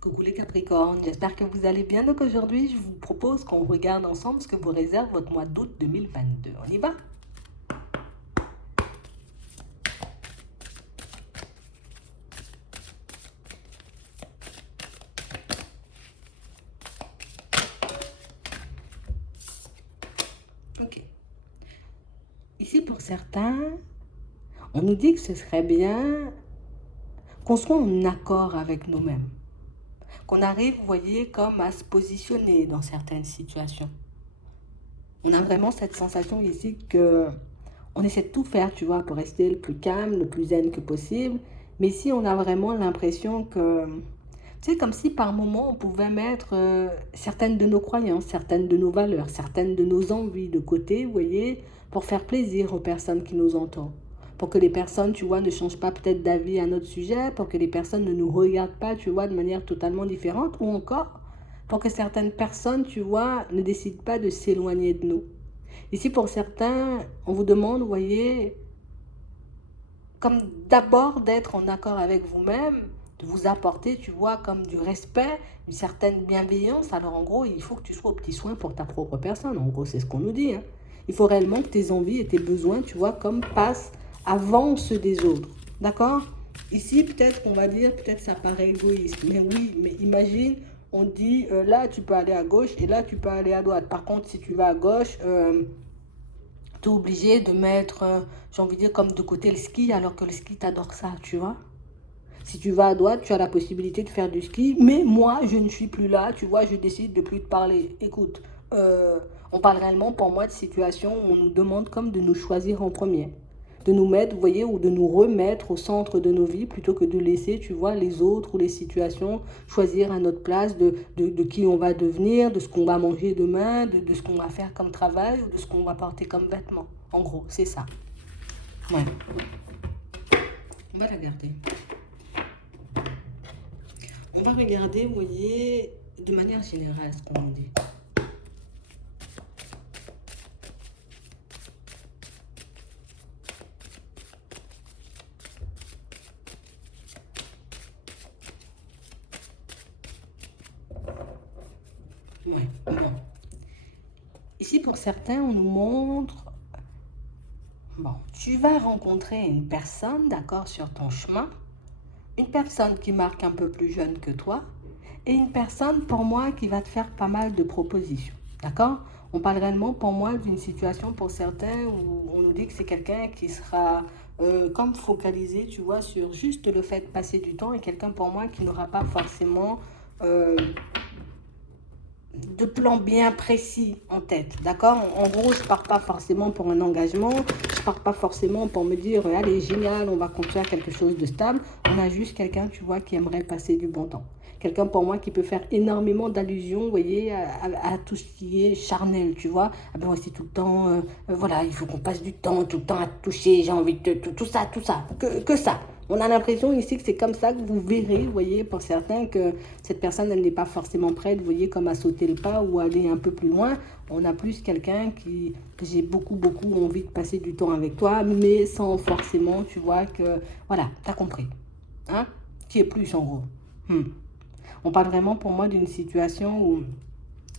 Coucou les Capricornes, j'espère que vous allez bien. Donc aujourd'hui, je vous propose qu'on regarde ensemble ce que vous réserve votre mois d'août 2022. On y va? Ok. Ici, pour certains, on nous dit que ce serait bien qu'on soit en accord avec nous-mêmes. Qu'on arrive, vous voyez, comme à se positionner dans certaines situations. On a vraiment cette sensation ici que on essaie de tout faire, tu vois, pour rester le plus calme, le plus zen que possible. Mais ici, on a vraiment l'impression que, tu sais, comme si par moment, on pouvait mettre certaines de nos croyances, certaines de nos valeurs, certaines de nos envies de côté, vous voyez, pour faire plaisir aux personnes qui nous entendent. Pour que les personnes, tu vois, ne changent pas peut-être d'avis à notre sujet, pour que les personnes ne nous regardent pas, tu vois, de manière totalement différente, ou encore pour que certaines personnes, tu vois, ne décident pas de s'éloigner de nous. Ici, pour certains, on vous demande, vous voyez, comme d'abord d'être en accord avec vous-même, de vous apporter, tu vois, comme du respect, une certaine bienveillance. Alors en gros, il faut que tu sois au petit soin pour ta propre personne. En gros, c'est ce qu'on nous dit, hein. Il faut réellement que tes envies et tes besoins, tu vois, comme passent avant ceux des autres. D'accord? Ici, peut-être qu'on va dire, peut-être ça paraît égoïste. Mais oui, mais imagine, on dit, là, tu peux aller à gauche et là, tu peux aller à droite. Par contre, si tu vas à gauche, tu es obligé de mettre, j'ai envie de dire, comme de côté le ski, alors que le ski, t'adore ça, tu vois. Si tu vas à droite, tu as la possibilité de faire du ski, mais moi, je ne suis plus là, tu vois, je décide de plus te parler. Écoute, on parle réellement pour moi de situations où on nous demande comme de nous choisir en premier. De nous mettre, vous voyez, ou de nous remettre au centre de nos vies plutôt que de laisser, tu vois, les autres ou les situations choisir à notre place de qui on va devenir, de ce qu'on va manger demain, de ce qu'on va faire comme travail ou de ce qu'on va porter comme vêtements. En gros, c'est ça. Ouais. On va la garder. On va regarder, vous voyez, de manière générale ce qu'on dit. Ouais, bon. Ici, pour certains, on nous montre, bon, tu vas rencontrer une personne, d'accord, sur ton chemin, une personne qui marque un peu plus jeune que toi, et une personne, pour moi, qui va te faire pas mal de propositions, d'accord? On parle réellement, pour moi, d'une situation pour certains où on nous dit que c'est quelqu'un qui sera comme focalisé, tu vois, sur juste le fait de passer du temps, et quelqu'un, pour moi, qui n'aura pas forcément euh, de plan bien précis en tête, d'accord? En gros, je pars pas forcément pour un engagement, je pars pas forcément pour me dire, allez, génial, on va construire quelque chose de stable. On a juste quelqu'un, tu vois, qui aimerait passer du bon temps. Quelqu'un pour moi qui peut faire énormément d'allusions, vous voyez, à tout ce qui est charnel, tu vois. Ah ben, c'est tout le temps, voilà, il faut qu'on passe du temps, tout le temps à toucher, j'ai envie de tout ça, que ça. On a l'impression ici que c'est comme ça que vous verrez, vous voyez, pour certains, que cette personne, elle n'est pas forcément prête, vous voyez, comme à sauter le pas ou à aller un peu plus loin. On a plus quelqu'un qui, que j'ai beaucoup envie de passer du temps avec toi, mais sans forcément, tu vois, que, voilà, t'as compris. Hein? Qui est plus, en gros. On parle vraiment pour moi d'une situation où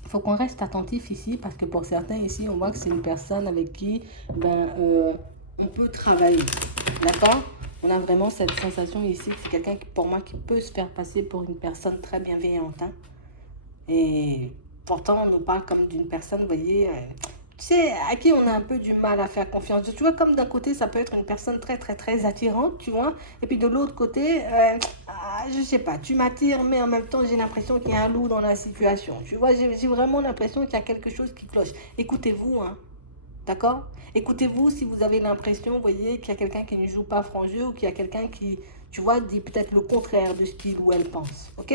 il faut qu'on reste attentif ici, parce que pour certains ici, on voit que c'est une personne avec qui on peut travailler. D'accord? On a vraiment cette sensation ici que c'est quelqu'un qui, pour moi, qui peut se faire passer pour une personne très bienveillante, hein. Et pourtant, on nous parle comme d'une personne, vous voyez, tu sais, à qui on a un peu du mal à faire confiance. Tu vois, comme d'un côté, ça peut être une personne très attirante, tu vois. Et puis de l'autre côté, je sais pas, tu m'attires, mais en même temps, j'ai l'impression qu'il y a un loup dans la situation. Tu vois, j'ai vraiment l'impression qu'il y a quelque chose qui cloche. Écoutez-vous, hein, d'accord? Écoutez-vous si vous avez l'impression, vous voyez, qu'il y a quelqu'un qui ne joue pas franc jeu ou qu'il y a quelqu'un qui, tu vois, dit peut-être le contraire de ce qu'il ou elle pense. Ok?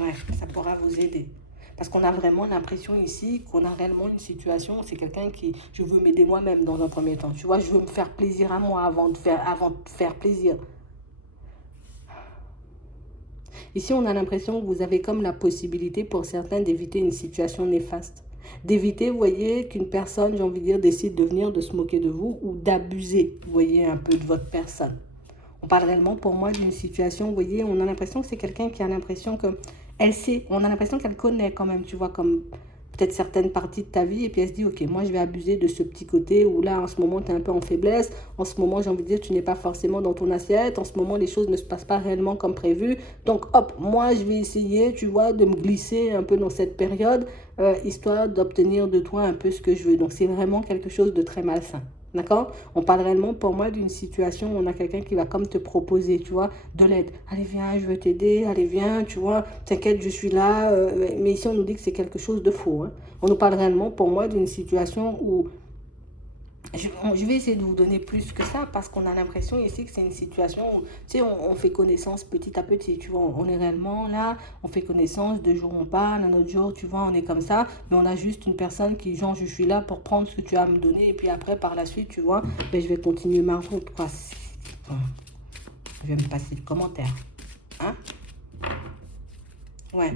Ouais, ça pourra vous aider. Parce qu'on a vraiment l'impression ici qu'on a réellement une situation, c'est quelqu'un qui, je veux m'aider moi-même dans un premier temps. Tu vois, je veux me faire plaisir à moi avant de faire plaisir. Ici, on a l'impression que vous avez comme la possibilité pour certains d'éviter une situation néfaste. D'éviter, vous voyez, qu'une personne, j'ai envie de dire, décide de venir de se moquer de vous ou d'abuser, vous voyez, un peu de votre personne. On parle réellement pour moi d'une situation, vous voyez, on a l'impression que c'est quelqu'un qui a l'impression que elle sait, on a l'impression qu'elle connaît quand même, tu vois, comme peut-être certaines parties de ta vie, et puis elle se dit, ok, moi je vais abuser de ce petit côté où là, en ce moment, tu es un peu en faiblesse, en ce moment, j'ai envie de dire, tu n'es pas forcément dans ton assiette, en ce moment, les choses ne se passent pas réellement comme prévu, donc hop, moi je vais essayer, tu vois, de me glisser un peu dans cette période, histoire d'obtenir de toi un peu ce que je veux. Donc c'est vraiment quelque chose de très malsain. D'accord? On parle réellement pour moi d'une situation où on a quelqu'un qui va comme te proposer, tu vois, de l'aide. Allez, viens, je veux t'aider, allez, viens, tu vois, t'inquiète, je suis là. Mais ici, on nous dit que c'est quelque chose de faux. Hein. On nous parle réellement pour moi d'une situation où je vais essayer de vous donner plus que ça parce qu'on a l'impression ici que c'est une situation où, tu sais, on fait connaissance petit à petit, tu vois, on est réellement là, on fait connaissance, de jour on parle, un autre jour, tu vois, on est comme ça, mais on a juste une personne qui, genre, je suis là pour prendre ce que tu as à me donner et puis après, par la suite, tu vois, ben, je vais continuer ma route, quoi. Je vais me passer de commentaires, hein? Ouais.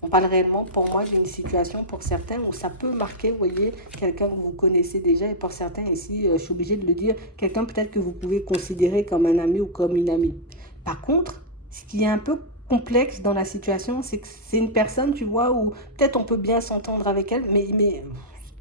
On parle réellement, pour moi, d'une situation pour certains où ça peut marquer, vous voyez, quelqu'un que vous connaissez déjà. Et pour certains ici, je suis obligée de le dire, quelqu'un peut-être que vous pouvez considérer comme un ami ou comme une amie. Par contre, ce qui est un peu complexe dans la situation, c'est que c'est une personne, tu vois, où peut-être on peut bien s'entendre avec elle, mais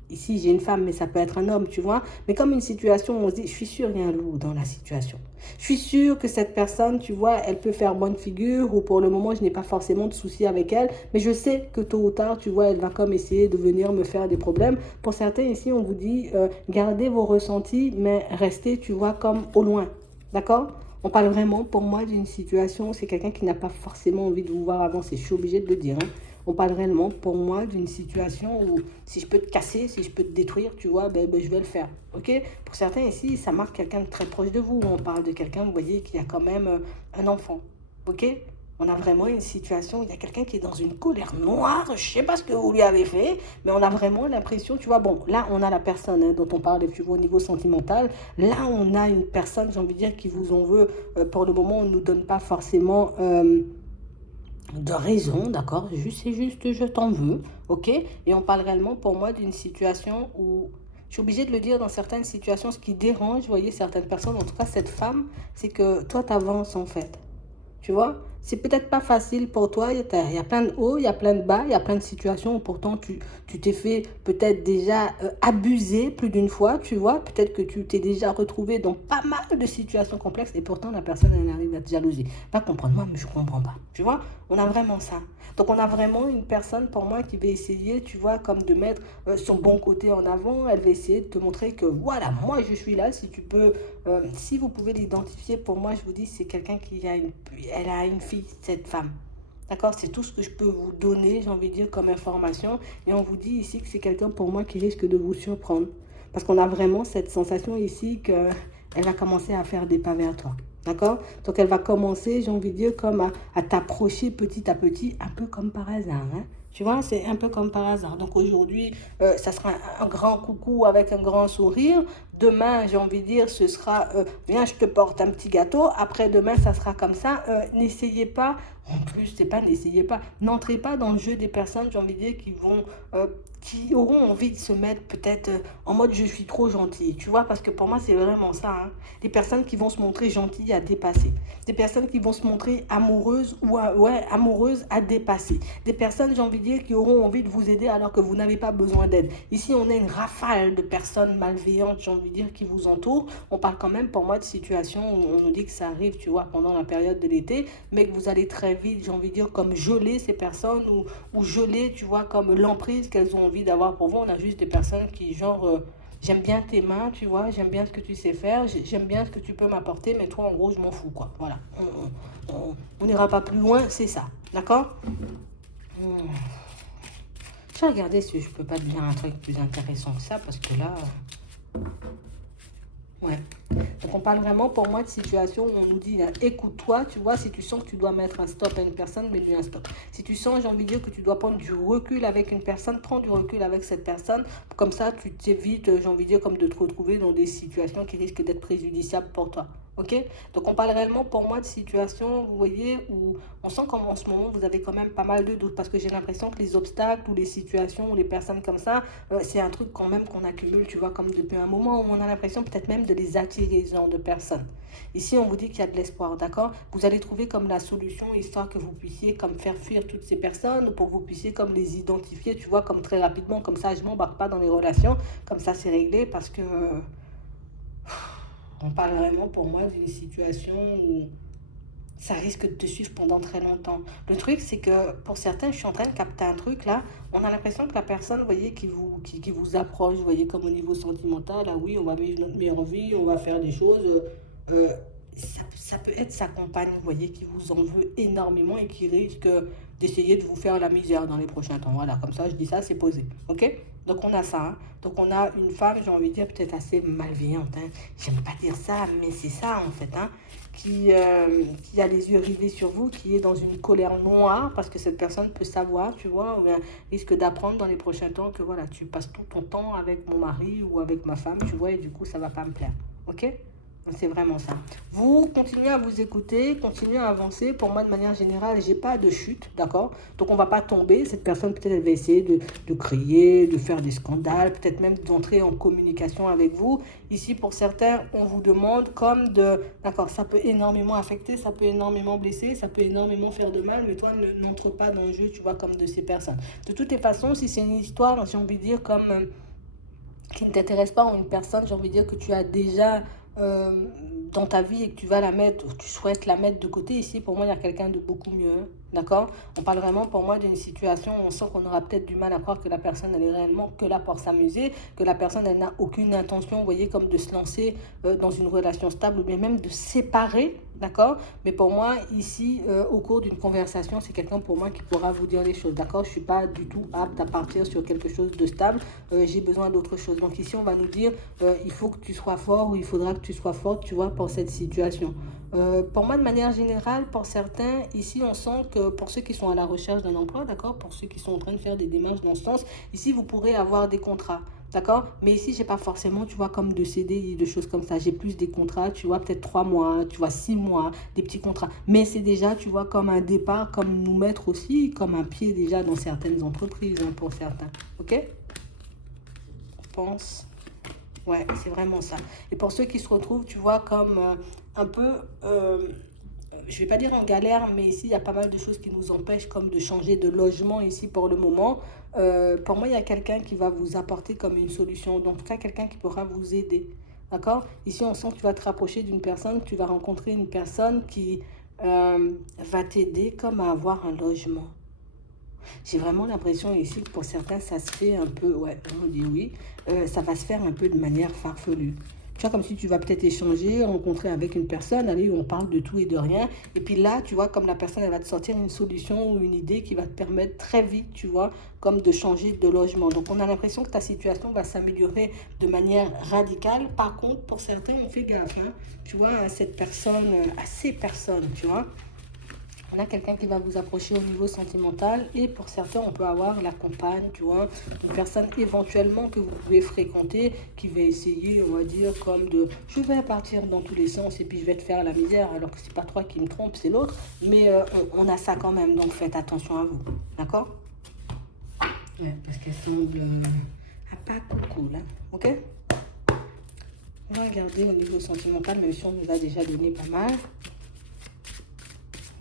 ici j'ai une femme, mais ça peut être un homme, tu vois. Mais comme une situation où on se dit, je suis sûre qu'il y a un loup dans la situation. Je suis sûre que cette personne, tu vois, elle peut faire bonne figure ou pour le moment, je n'ai pas forcément de soucis avec elle. Mais je sais que tôt ou tard, tu vois, elle va comme essayer de venir me faire des problèmes. Pour certains ici, on vous dit, gardez vos ressentis, mais restez, tu vois, comme au loin. D'accord? On parle vraiment, pour moi, d'une situation où c'est quelqu'un qui n'a pas forcément envie de vous voir avancer. Je suis obligée de le dire. Hein. On parle réellement, pour moi, d'une situation où si je peux te casser, si je peux te détruire, tu vois, je vais le faire. Ok? Pour certains ici, ça marque quelqu'un de très proche de vous. On parle de quelqu'un, vous voyez, qui a quand même un enfant. Ok? On a vraiment une situation où il y a quelqu'un qui est dans une colère noire. Je ne sais pas ce que vous lui avez fait, mais on a vraiment l'impression, tu vois, bon, là, on a la personne dont on parle, tu vois, au niveau sentimental. Là, on a une personne, j'ai envie de dire, qui vous en veut. Pour le moment, on ne nous donne pas forcément de raison, d'accord? C'est juste, je t'en veux, ok? Et on parle réellement pour moi d'une situation où, je suis obligée de le dire, dans certaines situations, ce qui dérange, vous voyez, certaines personnes, en tout cas cette femme, c'est que toi, t'avances en fait. Tu vois, c'est peut-être pas facile pour toi. Il y a plein de hauts, il y a plein de bas, il y a plein de situations où pourtant tu t'es fait peut-être déjà abuser plus d'une fois, tu vois. Peut-être que tu t'es déjà retrouvé dans pas mal de situations complexes et pourtant la personne, elle arrive à te jalouser. Pas comprendre, moi, mais je comprends pas. Tu vois, on a vraiment ça. Donc on a vraiment une personne pour moi qui va essayer, tu vois, comme de mettre son bon côté en avant. Elle va essayer de te montrer que voilà, moi je suis là. Si tu peux, si vous pouvez l'identifier, pour moi, je vous dis, c'est quelqu'un qui a elle a une fille, cette femme. D'accord? C'est tout ce que je peux vous donner, j'ai envie de dire, comme information. Et on vous dit ici que c'est quelqu'un pour moi qui risque de vous surprendre. Parce qu'on a vraiment cette sensation ici qu'elle va commencer à faire des pas vers toi. D'accord? Donc elle va commencer, j'ai envie de dire, comme à t'approcher petit à petit, un peu comme par hasard. Hein? Tu vois, c'est un peu comme par hasard. Donc aujourd'hui, ça sera un grand coucou avec un grand sourire. Demain, j'ai envie de dire, ce sera, viens, je te porte un petit gâteau. Après demain, ça sera comme ça. N'essayez pas, en plus, c'est pas n'essayez pas, n'entrez pas dans le jeu des personnes, j'ai envie de dire, qui auront envie de se mettre peut-être en mode je suis trop gentil. Tu vois, parce que pour moi, c'est vraiment ça. Hein. Des personnes qui vont se montrer gentilles à dépasser. Des personnes qui vont se montrer amoureuses ou amoureuses à dépasser. Des personnes, j'ai envie de dire, qui auront envie de vous aider alors que vous n'avez pas besoin d'aide. Ici, on a une rafale de personnes malveillantes, j'ai envie de dire, qui vous entourent. On parle quand même pour moi de situations où on nous dit que ça arrive, tu vois, pendant la période de l'été, mais que vous allez très vite, j'ai envie de dire, comme geler ces personnes ou geler, tu vois, comme l'emprise qu'elles ont envie d'avoir pour vous. On a juste des personnes qui, genre, j'aime bien tes mains, tu vois, j'aime bien ce que tu sais faire, j'aime bien ce que tu peux m'apporter, mais toi, en gros, je m'en fous, quoi. Voilà. On n'ira pas plus loin, c'est ça. D'accord? Je vais regarder si je peux pas te dire un truc plus intéressant que ça, parce que là... Ouais. Donc on parle vraiment pour moi de situation où on nous dit écoute-toi, tu vois, si tu sens que tu dois mettre un stop à une personne, mets-lui un stop. Si tu sens, j'ai envie de dire, que tu dois prendre du recul avec une personne, prends du recul avec cette personne. Comme ça, tu t'évites, j'ai envie de dire, comme de te retrouver dans des situations qui risquent d'être préjudiciables pour toi. Ok? Donc on parle réellement pour moi de situations, vous voyez, où on sent qu'en ce moment, vous avez quand même pas mal de doutes. Parce que j'ai l'impression que les obstacles ou les situations ou les personnes comme ça, c'est un truc quand même qu'on accumule, tu vois, comme depuis un moment où on a l'impression peut-être même de les attirer attirer ce genre de personnes. Ici, on vous dit qu'il y a de l'espoir, d'accord? Vous allez trouver comme la solution, histoire que vous puissiez comme faire fuir toutes ces personnes, pour que vous puissiez comme les identifier, tu vois, comme très rapidement, comme ça, je ne m'embarque pas dans les relations, comme ça, c'est réglé, parce que on parle vraiment pour moi d'une situation où ça risque de te suivre pendant très longtemps. Le truc, c'est que pour certains, je suis en train de capter un truc là, on a l'impression que la personne, vous voyez, qui vous approche, vous voyez, comme au niveau sentimental, ah oui, on va vivre notre meilleure vie, on va faire des choses. euh, ça peut être sa compagne, vous voyez, qui vous en veut énormément et qui risque d'essayer de vous faire la misère dans les prochains temps. Voilà, comme ça, je dis ça, c'est posé. Ok? Donc on a ça. Hein. Donc on a une femme, j'ai envie de dire, peut-être assez malveillante. Hein. J'aime pas dire ça, mais c'est ça en fait. Hein. Qui a les yeux rivés sur vous, qui est dans une colère noire, parce que cette personne peut savoir, tu vois, ou bien risque d'apprendre dans les prochains temps que voilà, tu passes tout ton temps avec mon mari ou avec ma femme, tu vois, et du coup, ça va pas me plaire. Ok? C'est vraiment ça. Vous continuez à vous écouter, continuez à avancer. Pour moi, de manière générale, j'ai pas de chute, d'accord? Donc, on va pas tomber. Cette personne, peut-être, elle va essayer de crier, de faire des scandales, peut-être même d'entrer en communication avec vous. Ici, pour certains, on vous demande comme de... D'accord, ça peut énormément affecter, ça peut énormément blesser, ça peut énormément faire de mal, mais toi, n'entre pas dans le jeu, tu vois, comme de ces personnes. De toutes les façons, si c'est une histoire, j'ai envie de dire, comme... qui ne t'intéresse pas, ou une personne, j'ai envie de dire que tu as déjà euh, dans ta vie et que tu vas la mettre, ou tu souhaites la mettre de côté, ici, pour moi, il y a quelqu'un de beaucoup mieux. Hein. D'accord? On parle vraiment, pour moi, d'une situation où on sent qu'on aura peut-être du mal à croire que la personne, elle est réellement que là pour s'amuser, que la personne, elle n'a aucune intention, vous voyez, comme de se lancer dans une relation stable, ou bien même de séparer. D'accord? Mais pour moi, ici, au cours d'une conversation, c'est quelqu'un pour moi qui pourra vous dire les choses. D'accord? Je ne suis pas du tout apte à partir sur quelque chose de stable. J'ai besoin d'autre chose. Donc ici, on va nous dire, il faut que tu sois fort, ou il faudra que tu sois forte, tu vois, pour cette situation. Pour moi, de manière générale, pour certains, ici, on sent que pour ceux qui sont à la recherche d'un emploi, d'accord, pour ceux qui sont en train de faire des démarches dans ce sens, ici, vous pourrez avoir des contrats. D'accord? Mais ici, j'ai pas forcément, tu vois, comme de CDI, de choses comme ça. J'ai plus des contrats, tu vois, peut-être 3 mois, tu vois, 6 mois, des petits contrats. Mais c'est déjà, tu vois, comme un départ, comme nous mettre aussi, comme un pied déjà dans certaines entreprises, hein, pour certains. Ok? Je pense. Ouais, c'est vraiment ça. Et pour ceux qui se retrouvent, tu vois, comme un peu, je vais pas dire en galère, mais ici, il y a pas mal de choses qui nous empêchent comme de changer de logement ici pour le moment. Pour moi, il y a quelqu'un qui va vous apporter comme une solution. Donc, ça, quelqu'un qui pourra vous aider. D'accord? Ici, on sent que tu vas te rapprocher d'une personne, que tu vas rencontrer une personne qui va t'aider comme à avoir un logement. J'ai vraiment l'impression ici que pour certains, ça se fait un peu, ouais, on dit oui, ça va se faire un peu de manière farfelue. Tu vois, comme si tu vas peut-être échanger, rencontrer avec une personne, aller où on parle de tout et de rien. Et puis là, tu vois, comme la personne, elle va te sortir une solution ou une idée qui va te permettre très vite, tu vois, comme de changer de logement. Donc, on a l'impression que ta situation va s'améliorer de manière radicale. Par contre, pour certains, on fait gaffe, hein, tu vois, à cette personne, à ces personnes, tu vois. On a quelqu'un qui va vous approcher au niveau sentimental et pour certains, on peut avoir la compagne, tu vois, une personne éventuellement que vous pouvez fréquenter qui va essayer, on va dire, comme de je vais partir dans tous les sens et puis je vais te faire la misère alors que c'est pas toi qui me trompe, c'est l'autre. Mais on a ça quand même, donc faites attention à vous, d'accord? Ouais, parce qu'elle semble pas coucou là, ok? On va regarder au niveau sentimental, même si on nous a déjà donné pas mal.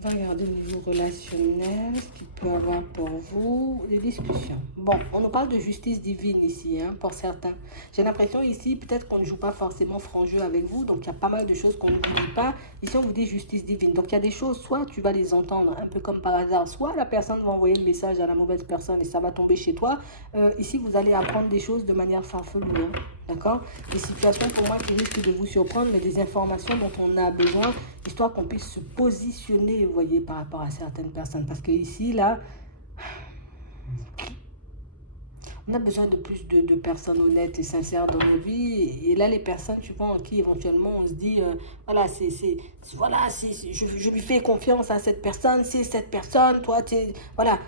On va regarder au niveau relationnel, ce qu'il peut avoir pour vous, des discussions. Bon, on nous parle de justice divine ici, hein, pour certains. J'ai l'impression ici, peut-être qu'on ne joue pas forcément franc jeu avec vous, donc il y a pas mal de choses qu'on ne vous dit pas. Ici, on vous dit justice divine. Donc il y a des choses, soit tu vas les entendre un peu comme par hasard, soit la personne va envoyer le message à la mauvaise personne et ça va tomber chez toi. Ici, vous allez apprendre des choses de manière farfelue, hein, d'accord? Des situations pour moi qui risquent de vous surprendre, mais des informations dont on a besoin, histoire qu'on puisse se positionner, vous voyez, par rapport à certaines personnes. Parce que ici, là, on a besoin de plus de personnes honnêtes et sincères dans nos vies. Et là, les personnes, tu vois, en qui éventuellement on se dit, voilà, voilà, je lui fais confiance à cette personne, c'est cette personne, toi, tu voilà.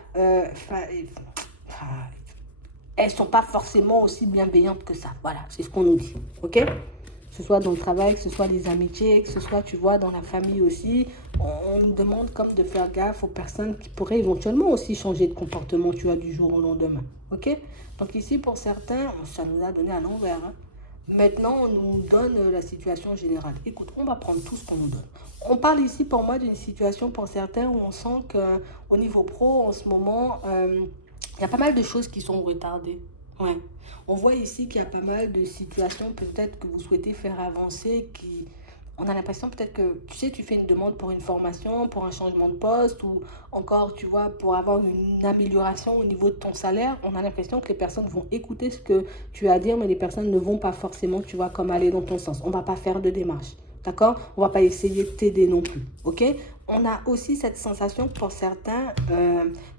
Elles sont pas forcément aussi bienveillantes que ça. Voilà, c'est ce qu'on nous dit. Ok? Que ce soit dans le travail, que ce soit les amitiés, que ce soit, tu vois, dans la famille aussi. On nous demande comme de faire gaffe aux personnes qui pourraient éventuellement aussi changer de comportement, tu vois, du jour au lendemain. Ok? Donc ici, pour certains, ça nous a donné à l'envers. Hein. Maintenant, on nous donne la situation générale. Écoute, on va prendre tout ce qu'on nous donne. On parle ici pour moi d'une situation pour certains où on sent qu'au niveau pro, en ce moment, il y a pas mal de choses qui sont retardées. Ouais. On voit ici qu'il y a pas mal de situations peut-être que vous souhaitez faire avancer, qui... On a l'impression peut-être que, tu sais, tu fais une demande pour une formation, pour un changement de poste ou encore, tu vois, pour avoir une amélioration au niveau de ton salaire. On a l'impression que les personnes vont écouter ce que tu as à dire, mais les personnes ne vont pas forcément, tu vois, comme aller dans ton sens. On ne va pas faire de démarche. D'accord? On ne va pas essayer de t'aider non plus. OK? On a aussi cette sensation que pour certains,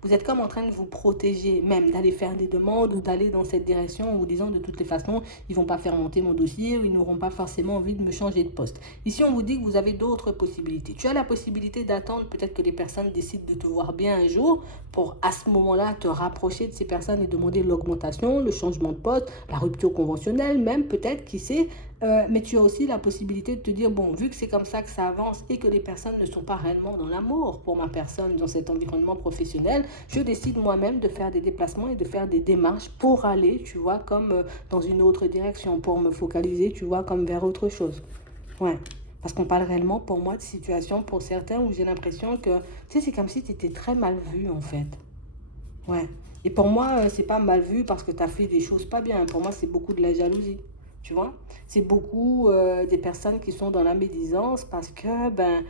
vous êtes comme en train de vous protéger, même d'aller faire des demandes ou d'aller dans cette direction en vous disant de toutes les façons, ils ne vont pas faire monter mon dossier ou ils n'auront pas forcément envie de me changer de poste. Ici, on vous dit que vous avez d'autres possibilités. Tu as la possibilité d'attendre peut-être que les personnes décident de te voir bien un jour pour à ce moment-là te rapprocher de ces personnes et demander l'augmentation, le changement de poste, la rupture conventionnelle, même peut-être, qui sait. Mais tu as aussi la possibilité de te dire, bon, vu que c'est comme ça que ça avance et que les personnes ne sont pas réellement dans l'amour pour ma personne dans cet environnement professionnel, je décide moi-même de faire des déplacements et de faire des démarches pour aller, tu vois, comme dans une autre direction, pour me focaliser, tu vois, comme vers autre chose. Ouais. Parce qu'on parle réellement, pour moi, de situations pour certains où j'ai l'impression que, tu sais, c'est comme si tu étais très mal vu, en fait. Ouais. Et pour moi, c'est pas mal vu parce que tu as fait des choses pas bien. Pour moi, c'est beaucoup de la jalousie. Tu vois? C'est beaucoup des personnes qui sont dans la médisance parce que, ben,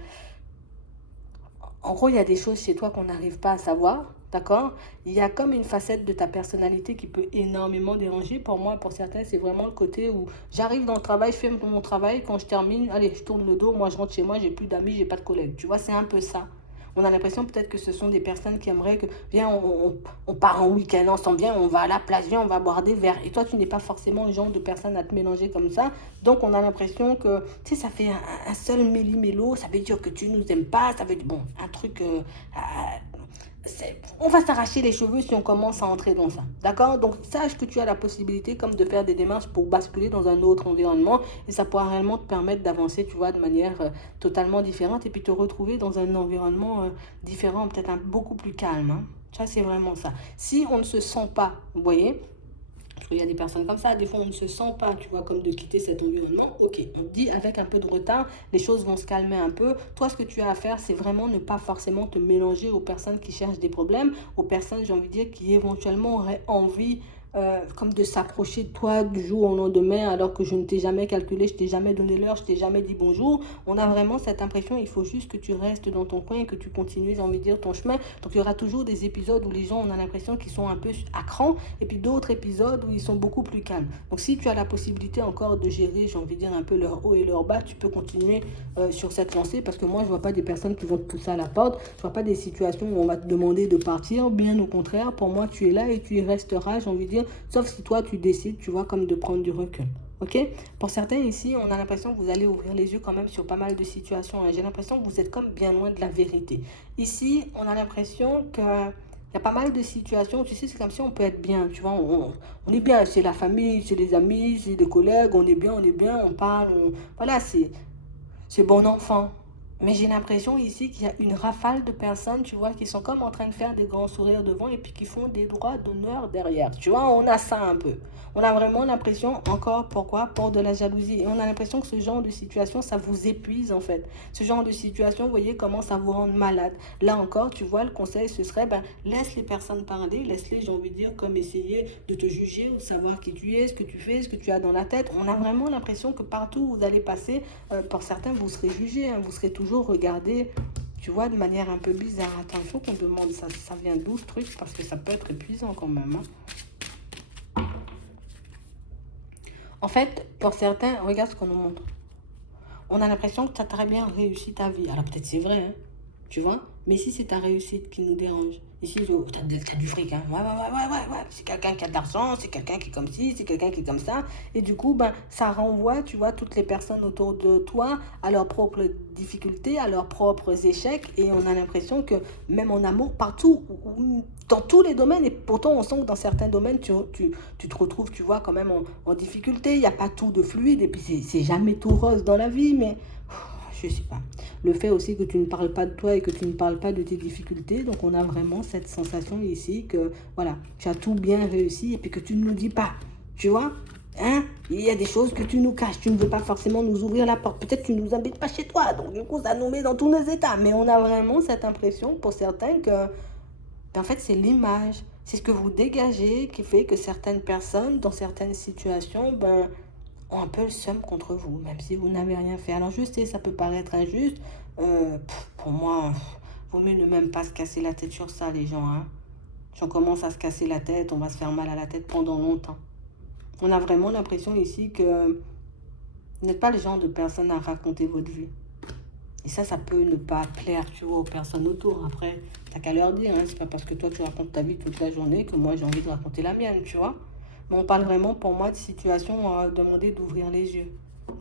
en gros, il y a des choses chez toi qu'on n'arrive pas à savoir. D'accord? Il y a comme une facette de ta personnalité qui peut énormément déranger. Pour moi, pour certains, c'est vraiment le côté où j'arrive dans le travail, je fais mon travail. Quand je termine, allez, je tourne le dos. Moi, je rentre chez moi, j'ai plus d'amis, j'ai pas de collègues. Tu vois, c'est un peu ça. On a l'impression peut-être que ce sont des personnes qui aimeraient que, viens, on part en week-end ensemble, viens, on va à la plage, viens, on va boire des verres. Et toi, tu n'es pas forcément le genre de personne à te mélanger comme ça. Donc, on a l'impression que, tu sais, ça fait un seul méli-mélo. Ça veut dire que tu nous aimes pas. Ça veut dire, bon, un truc... on va s'arracher les cheveux si on commence à entrer dans ça. D'accord? Donc, sache que tu as la possibilité comme de faire des démarches pour basculer dans un autre environnement et ça pourra réellement te permettre d'avancer, tu vois, de manière totalement différente et puis te retrouver dans un environnement différent, peut-être beaucoup plus calme. Hein. Ça, c'est vraiment ça. Si on ne se sent pas, vous voyez, parce qu'il y a des personnes comme ça, des fois on ne se sent pas, tu vois, comme de quitter cet environnement. Ok, on te dit avec un peu de retard, les choses vont se calmer un peu. Toi, ce que tu as à faire, c'est vraiment ne pas forcément te mélanger aux personnes qui cherchent des problèmes, aux personnes, j'ai envie de dire, qui éventuellement auraient envie comme de s'approcher de toi du jour au lendemain alors que je ne t'ai jamais calculé, je t'ai jamais donné l'heure, je t'ai jamais dit bonjour. On a vraiment cette impression, il faut juste que tu restes dans ton coin et que tu continues, j'ai envie de dire, ton chemin. Donc il y aura toujours des épisodes où les gens, on a l'impression qu'ils sont un peu à cran et puis d'autres épisodes où ils sont beaucoup plus calmes. Donc si tu as la possibilité encore de gérer, j'ai envie de dire, un peu leur haut et leur bas, tu peux continuer sur cette lancée parce que moi, je vois pas des personnes qui vont te pousser à la porte, je vois pas des situations où on va te demander de partir, bien au contraire, pour moi, tu es là et tu y resteras, j'ai envie de dire, sauf si toi, tu décides, tu vois, comme de prendre du recul. Ok? Pour certains ici, on a l'impression que vous allez ouvrir les yeux quand même sur pas mal de situations. Hein. J'ai l'impression que vous êtes comme bien loin de la vérité. Ici, on a l'impression que il y a pas mal de situations, tu sais, c'est comme si on peut être bien, tu vois, on est bien, c'est la famille, c'est les amis, c'est les collègues, on est bien, on parle, voilà, c'est bon enfant. Mais j'ai l'impression ici qu'il y a une rafale de personnes, tu vois, qui sont comme en train de faire des grands sourires devant et puis qui font des droits d'honneur derrière. Tu vois, on a ça un peu. On a vraiment l'impression, encore, pourquoi? Pour de la jalousie. Et on a l'impression que ce genre de situation, ça vous épuise en fait. Ce genre de situation, vous voyez, comment ça vous rend malade. Là encore, tu vois, le conseil, ce serait, ben, laisse les personnes parler, laisse-les, j'ai envie de dire, comme essayer de te juger ou savoir qui tu es, ce que tu fais, ce que tu as dans la tête. On a vraiment l'impression que partout où vous allez passer, pour certains, vous serez jugé, hein, vous serez toujours regardé, tu vois, de manière un peu bizarre. Attends, il faut qu'on demande ça, ça vient d'où ce truc, parce que ça peut être épuisant quand même. Hein. En fait, pour certains, regarde ce qu'on nous montre. On a l'impression que tu as très bien réussi ta vie. Alors peut-être c'est vrai, hein, tu vois, mais ici c'est ta réussite qui nous dérange. Ici, oh, t'as du fric, hein. Ouais. C'est quelqu'un qui a de l'argent, c'est quelqu'un qui est comme ci, c'est quelqu'un qui est comme ça. Et du coup, ben, ça renvoie, tu vois, toutes les personnes autour de toi à leurs propres difficultés, à leurs propres échecs. Et on a l'impression que même en amour, partout, dans tous les domaines, et pourtant on sent que dans certains domaines, tu te retrouves, tu vois, quand même en difficulté. Il n'y a pas tout de fluide, et puis c'est jamais tout rose dans la vie, mais je sais pas. Le fait aussi que tu ne parles pas de toi et que tu ne parles pas de tes difficultés, donc on a vraiment cette sensation ici que, voilà, tu as tout bien réussi et puis que tu ne nous dis pas, tu vois. Hein? Il y a des choses que tu nous caches, tu ne veux pas forcément nous ouvrir la porte. Peut-être que tu ne nous invites pas chez toi, donc du coup, ça nous met dans tous nos états. Mais on a vraiment cette impression, pour certains, que en fait, c'est l'image, c'est ce que vous dégagez qui fait que certaines personnes, dans certaines situations, ont un peu le seum contre vous, même si vous n'avez rien fait. Alors je sais, ça peut paraître injuste. Pour moi, vaut mieux ne même pas se casser la tête sur ça, les gens. Hein. Si on commence à se casser la tête, on va se faire mal à la tête pendant longtemps. On a vraiment l'impression ici que vous n'êtes pas le genre de personne à raconter votre vie. Et ça peut ne pas plaire, tu vois, aux personnes autour. Après, t'as qu'à leur dire, hein. C'est pas parce que toi, tu racontes ta vie toute la journée que moi, j'ai envie de raconter la mienne, tu vois. Mais on parle vraiment, pour moi, de situations à demander d'ouvrir les yeux.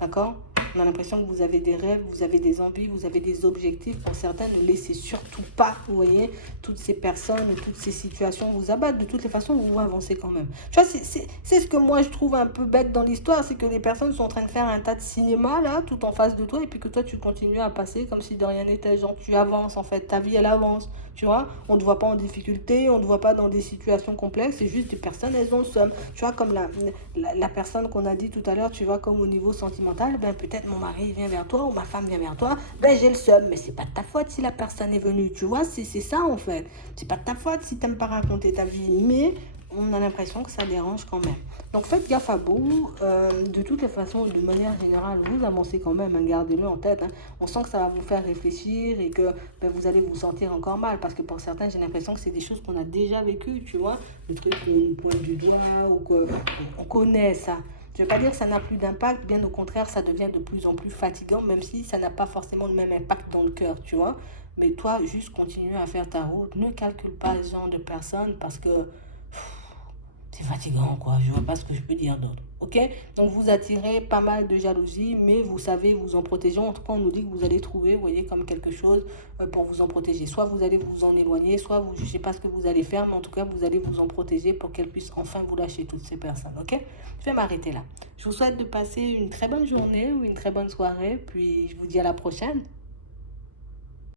D'accord? On a l'impression que vous avez des rêves, vous avez des envies, vous avez des objectifs. Pour certains, ne laissez surtout pas, vous voyez, toutes ces personnes, toutes ces situations vous abattent. De toutes les façons, vous avancez quand même. Tu vois, c'est ce que moi, je trouve un peu bête dans l'histoire. C'est que les personnes sont en train de faire un tas de cinéma, là, tout en face de toi. Et puis que toi, tu continues à passer comme si de rien n'était. Genre, tu avances, en fait. Ta vie, elle avance. Tu vois, on ne te voit pas en difficulté, on ne te voit pas dans des situations complexes. C'est juste des personnes, elles ont le somme. Tu vois, comme la personne qu'on a dit tout à l'heure, tu vois, comme au niveau sentimental, peut-être mon mari vient vers toi ou ma femme vient vers toi, j'ai le seum. Mais c'est pas de ta faute si la personne est venue, tu vois, c'est ça en fait. C'est pas de ta faute si t'aimes pas raconter ta vie, mais on a l'impression que ça dérange quand même. Donc faites gaffe à vous. De toutes les façons, de manière générale, vous avancez quand même, hein, gardez-le en tête. Hein. On sent que ça va vous faire réfléchir et que vous allez vous sentir encore mal. Parce que pour certains, j'ai l'impression que c'est des choses qu'on a déjà vécues, tu vois. Le truc qu'on nous pointe du doigt ou qu'on connaît ça. Je ne veux pas dire que ça n'a plus d'impact, bien au contraire, ça devient de plus en plus fatigant, même si ça n'a pas forcément le même impact dans le cœur, tu vois. Mais toi, juste continue à faire ta route. Ne calcule pas ce genre de personnes parce que c'est fatigant, quoi. Je vois pas ce que je peux dire d'autre. Ok? Donc, vous attirez pas mal de jalousie, mais vous savez vous en protéger. En tout cas, on nous dit que vous allez trouver, vous voyez, comme quelque chose pour vous en protéger. Soit vous allez vous en éloigner, soit vous, je sais pas ce que vous allez faire, mais en tout cas, vous allez vous en protéger pour qu'elles puissent enfin vous lâcher, toutes ces personnes. Ok? Je vais m'arrêter là. Je vous souhaite de passer une très bonne journée ou une très bonne soirée, puis je vous dis à la prochaine.